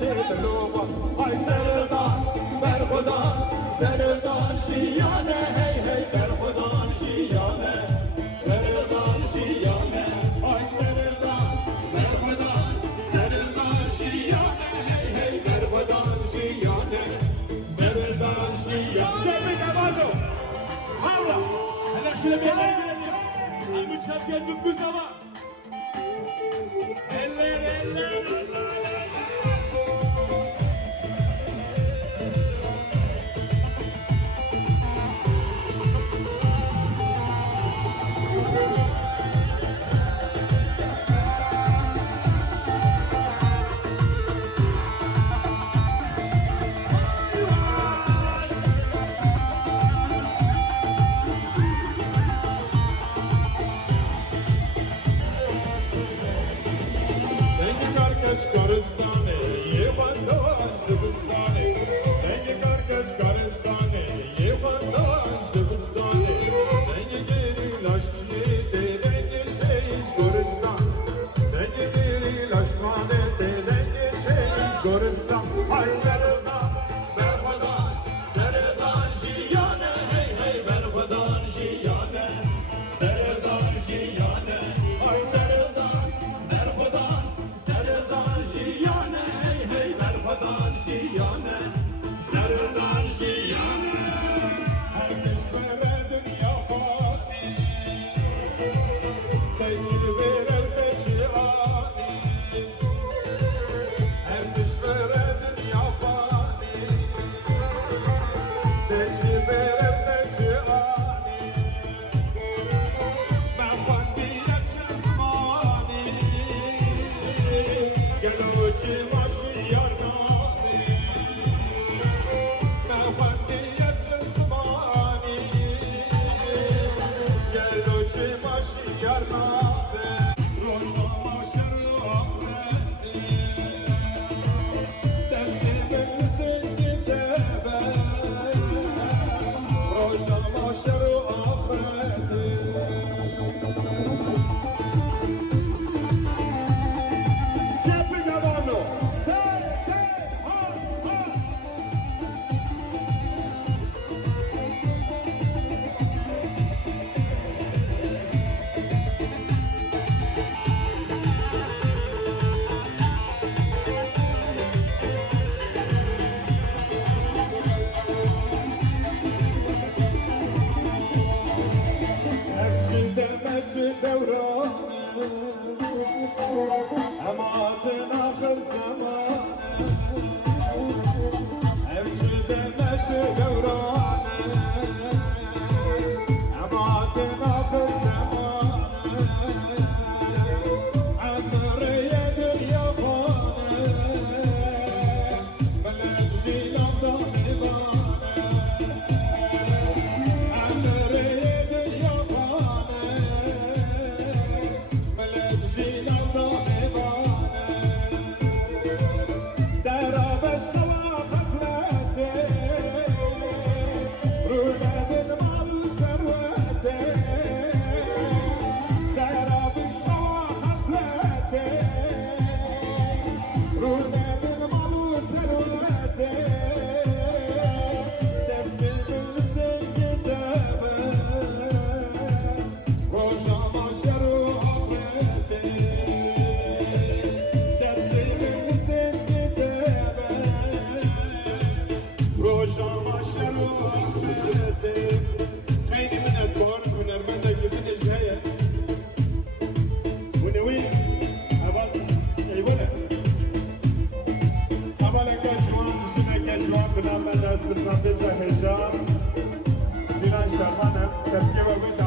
شدلوبا های سردان بر خدا سردان شیانه هی هی بر خدا شیانه سردان شیانه های سردان بر خدا سردان شیانه هی هی بر خدا شیانه سردان شیانه شبی نمازو هلا هلا شو بیارم همون شب geldim bu zaman eller eller Karistane, ye bandaş Dubistane. Beni kardeş Karistane, ye bandaş Dubistane. Beni geri laşçı dedeni şeyiz Goristan. Beni geri laşmane dedeni şeyiz Goristan. Ay serdan, berfadan, serdan şiyane. Hey hey berfadan şiyane, serdan şiyane. Ay serdan, berfadan, serdan şiyane. Hey hey berfadan şiyane, serdan şiyane. Herkes böyle dünya fani, teçhil verir teçhilani. Herkes böyle dünya fani, teçhil verir teçhilani. Ben fandiyet çizmani, gel uçi başı yarnani. Ben fandiyet çizmani, gel uçi başı yarnani. Rojama şerafeti, destimin zengide ben. Rojama şerafeti. Ceppi cavallo, te, ha, ha. Hepsi demeci devranı, ematın ahır zamanı. Hepsi demeci devranı, ematın ahır zamanı. Emriye dünya fanı, melek zilandan divane. Emriye dünya fanı, melek zilandan divane. Derabeste var haflete, rüledin mal servete. Derabeste var haflete, rüledin mal servete. Destimin zengide ben, rojama şerafeti. Destimin zengide ben, rojama şerafeti. Haydi min ezbar hunermendeki min ejheye. ونوي أبغى يقوله أبغى كجوان شنو كجوان بنا من استثناء هجار زين شرمانة تبكي وبيت